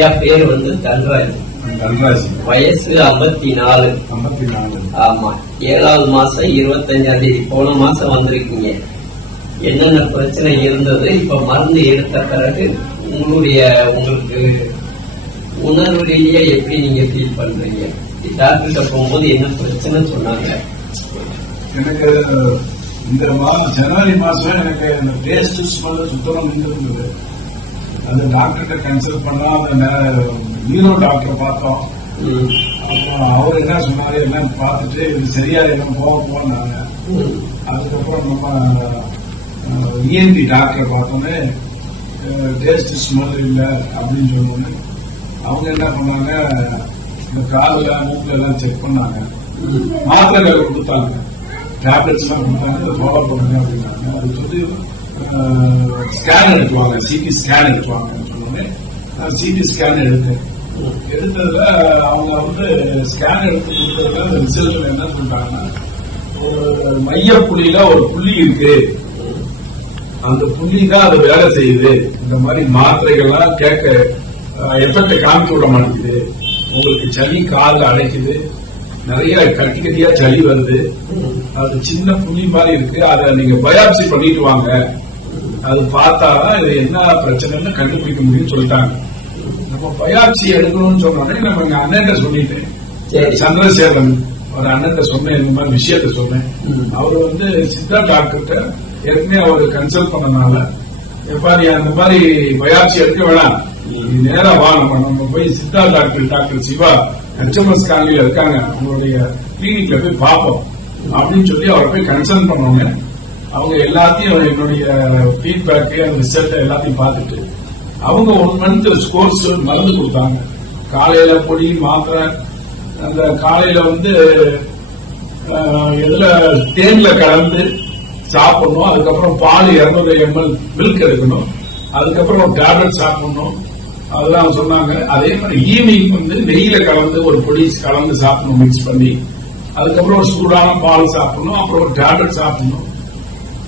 என் பேர் வந்து தன்ராஜ். வயசு 54. ஆமா, 7வது மாசம் 25ஆம் தேதி போன மாசம் வந்திருக்கீங்க. என்னென்ன பிரச்சனை இருந்தது, இப்ப மருந்து எடுத்த பிறகு உங்களுக்கு உணர்வு ரீதியா எப்படி நீங்க ஃபீல் பண்றீங்க? டாக்டர்கிட்ட போகும்போது என்ன பிரச்சனை சொன்னாங்க? எனக்கு இந்த ஜனவரி மாசம் எனக்கு டேஸ்ட் ஸ்மெல் சுத்தமா இருந்தது. அந்த டாக்டர்கிட்ட கன்சல்ட் பண்ணா அந்த நீரோ டாக்டரை பார்த்தோம். அவர் என்ன சொன்னாரு, எல்லாம் பார்த்துட்டு இது சரியா எல்லாம் போனாங்க. அதுக்கப்புறம் நம்ம இஎன்டி டாக்டரை பார்த்தோன்னே டேஸ்ட் ஸ்மெல் இல்லை அப்படின்னு சொன்னோன்னு அவங்க என்ன பண்ணாங்க, இந்த காதுல மூக்குல எல்லாம் செக் பண்ணாங்க, மாத்திரைகள் கொடுத்தாங்க, டேப்லெட்ஸ் எல்லாம் கொடுத்தாங்க, இதை ஃபாலோ பண்ணுங்க அப்படின்னாங்க. அது சொல்லி ஸ்கேன் எடுத்துவாங்க, சிடி ஸ்கேன் எடுத்துவாங்கன்னு சொன்னோடனே நான் சிடி ஸ்கேன் எடுத்ததுல அவங்க வந்து ஸ்கேன் எடுத்து கொடுத்ததுல அந்த ரிசல்ட்ல என்ன சொல்றாங்கன்னா, ஒரு மைய புள்ளியில ஒரு புள்ளி இருக்கு, அந்த புள்ளி தான் அது வேலை செய்யுது. இந்த மாதிரி மாத்திரைகள்லாம் கேட்க எஃபெக்ட் காமிக்க விட மாட்டேங்குது. உங்களுக்கு சளி காதுல அடைக்குது, நிறைய கட்டி கட்டியா சளி வருது, அது சின்ன புள்ளி மாதிரி இருக்கு, அதை நீங்க பயாப்சி பண்ணிட்டு வாங்க, அது பார்த்தாதான் இது என்ன பிரச்சனைன்னு கண்டுபிடிக்க முடியும்னு சொல்லிட்டாங்க. நம்ம பயாப்சி எடுக்கணும்னு சொன்னோடனே நம்ம எங்க அண்ணன் சொல்லிட்டேன், சந்திரசேகரன் ஒரு அண்ணன் சொன்னேன், இந்த மாதிரி விஷயத்த சொன்னேன். அவரு வந்து சித்தா டாக்டர்கிட்ட ஏற்கனவே அவரு கன்சல்ட் பண்ணனால, எப்ப நீ அந்த மாதிரி பயாப்சி எடுக்க வேணாம், நீ நேரா வா, நம்ம போய் சித்தா டாக்டர் சிவா HMS காலனில இருக்காங்க, அவங்களுடைய கிளினிக்ல போய் பார்ப்போம் அப்படின்னு சொல்லி அவரை போய் கன்சல்ட் பண்ணவங்க. அவங்க எல்லாத்தையும் என்னுடைய ஃபீட்பேக் ரிசல்ட் எல்லாத்தையும் பார்த்துட்டு அவங்க 1 மந்த் கோர்ஸ் மருந்து கொடுத்தாங்க. காலையில பொடி மாத்திரை, அந்த காலையில வந்து எதுல தேன்ல கலந்து சாப்பிடணும், அதுக்கப்புறம் பால் 200 ml மில்க் எடுக்கணும், அதுக்கப்புறம் டேப்லெட் சாப்பிடணும், அதெல்லாம் சொன்னாங்க. அதே மாதிரி ஈவினிங் வந்து நெய்யில கலந்து ஒரு பொடி கலந்து சாப்பிடணும் மிக்ஸ் பண்ணி, அதுக்கப்புறம் சூடான பால் சாப்பிடணும், அப்புறம் ஒரு டேப்லெட் சாப்பிடணும்.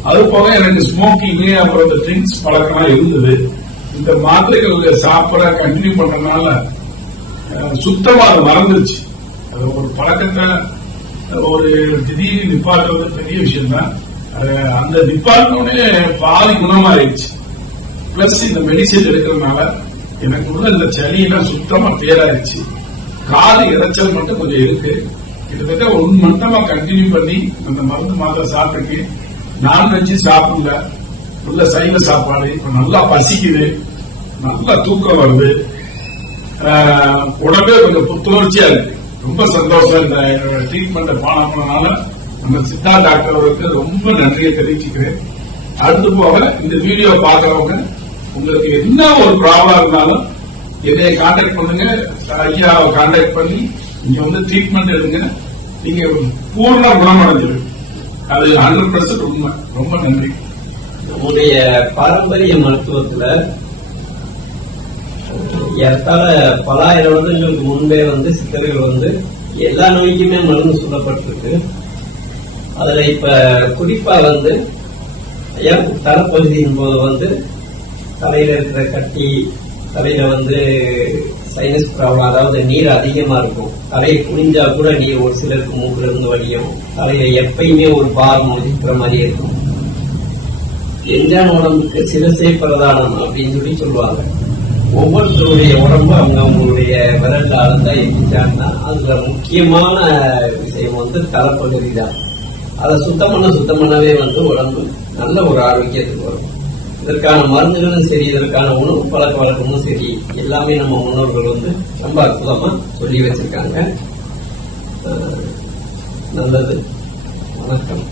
அது போக எனக்கு ஸ்மோக்கிங் அப்புறம் இந்த ட்ரிங்க்ஸ் பழக்கம் இருந்தது. இந்த மாத்திரைகள் சாப்பிட கண்டினியூ பண்றதுனால சுத்தமா அது மறந்துருச்சு. அது ஒரு பழக்கத்தை ஒரு திடீர்னு நிப்பாட்டுறது பெரிய விஷயம் தான். அந்த நிப்பாட்டினோடனே பாதி குணமாயிருச்சு. பிளஸ் இந்த மெடிசன் எடுக்கிறதுனால எனக்கு உள்ள இந்த சளியெல்லாம் சுத்தமா பேராயிருச்சு. காது இறைச்சல் மட்டும் கொஞ்சம் இருக்கு. கிட்டத்தட்ட 1 மந்தமா கண்டினியூ பண்ணி அந்த மருந்து மாத்திரை சாப்பிட்டு நான்வெஜ் சாப்பிடல, உள்ள சைவ சாப்பாடு. இப்ப நல்லா பசிக்குது, நல்லா தூக்கம் வருது, உடம்பே கொஞ்சம் புத்துணர்ச்சியா இருக்கு. ரொம்ப சந்தோஷம். இந்த ட்ரீட்மெண்ட் ஃபாலோ பண்ணனால நம்ம சித்தா டாக்டர்களுக்கு ரொம்ப நன்றியை தெரிவிச்சுக்கிறேன். அடுத்து போக இந்த வீடியோ பாக்குறவங்க உங்களுக்கு என்ன ஒரு ப்ராப்ளம் இருந்தாலும் என்னைய கான்டாக்ட் பண்ணுங்க, ஐயாவை கான்டாக்ட் பண்ணி நீங்க வந்து ட்ரீட்மெண்ட் எடுங்க, நீங்க பூர்ண குணமடைஞ்சிரு. அது 100% உண்மை. ரொம்ப நன்றி. நம்முடைய பாரம்பரிய மருத்துவத்துல ஏறத்தாழ பல ஆயிரம் வருடங்களுக்கு முன்பே வந்து சித்தர்கள் வந்து எல்லா நோய்க்குமே மருந்து சொல்லப்பட்டிருக்கு. அதுல இப்ப குறிப்பா வந்து தலைப்பகுதியின் போது வந்து தலையில இருக்கிற கட்டி, தலையில வந்து சைனஸ் ப்ராப்ளம், அதாவது நீர் அதிகமா இருக்கும், தலையை குனிஞ்சா கூட நீர் ஒரு சிலருக்கு மூக்குல இருந்து வடியும், தலையில எப்பயுமே ஒரு பாரம் இருக்கிற மாதிரி இருக்கும். எஞ்சான் உடம்புக்கு சிரசே பிரதானம் அப்படின்னு சொல்லி சொல்லுவாங்க. ஒவ்வொருத்தருடைய உடம்பு அவங்களுடைய விரல் அளந்தா எஞ்சான்னா அதுல முக்கியமான விஷயம் வந்து தலைப்பகுதி தான். அதை சுத்தம் பண்ணவே வந்து உடம்பு நல்ல ஒரு ஆரோக்கியத்துக்கு வரும். இதற்கான மருந்துகளும் சரி, இதற்கான உணவு பழக்க வழக்கமும் சரி, எல்லாமே நம்ம முன்னோர்கள் வந்து ரொம்ப அற்புதமா சொல்லி வச்சிருக்காங்க. நல்லது. வணக்கம்.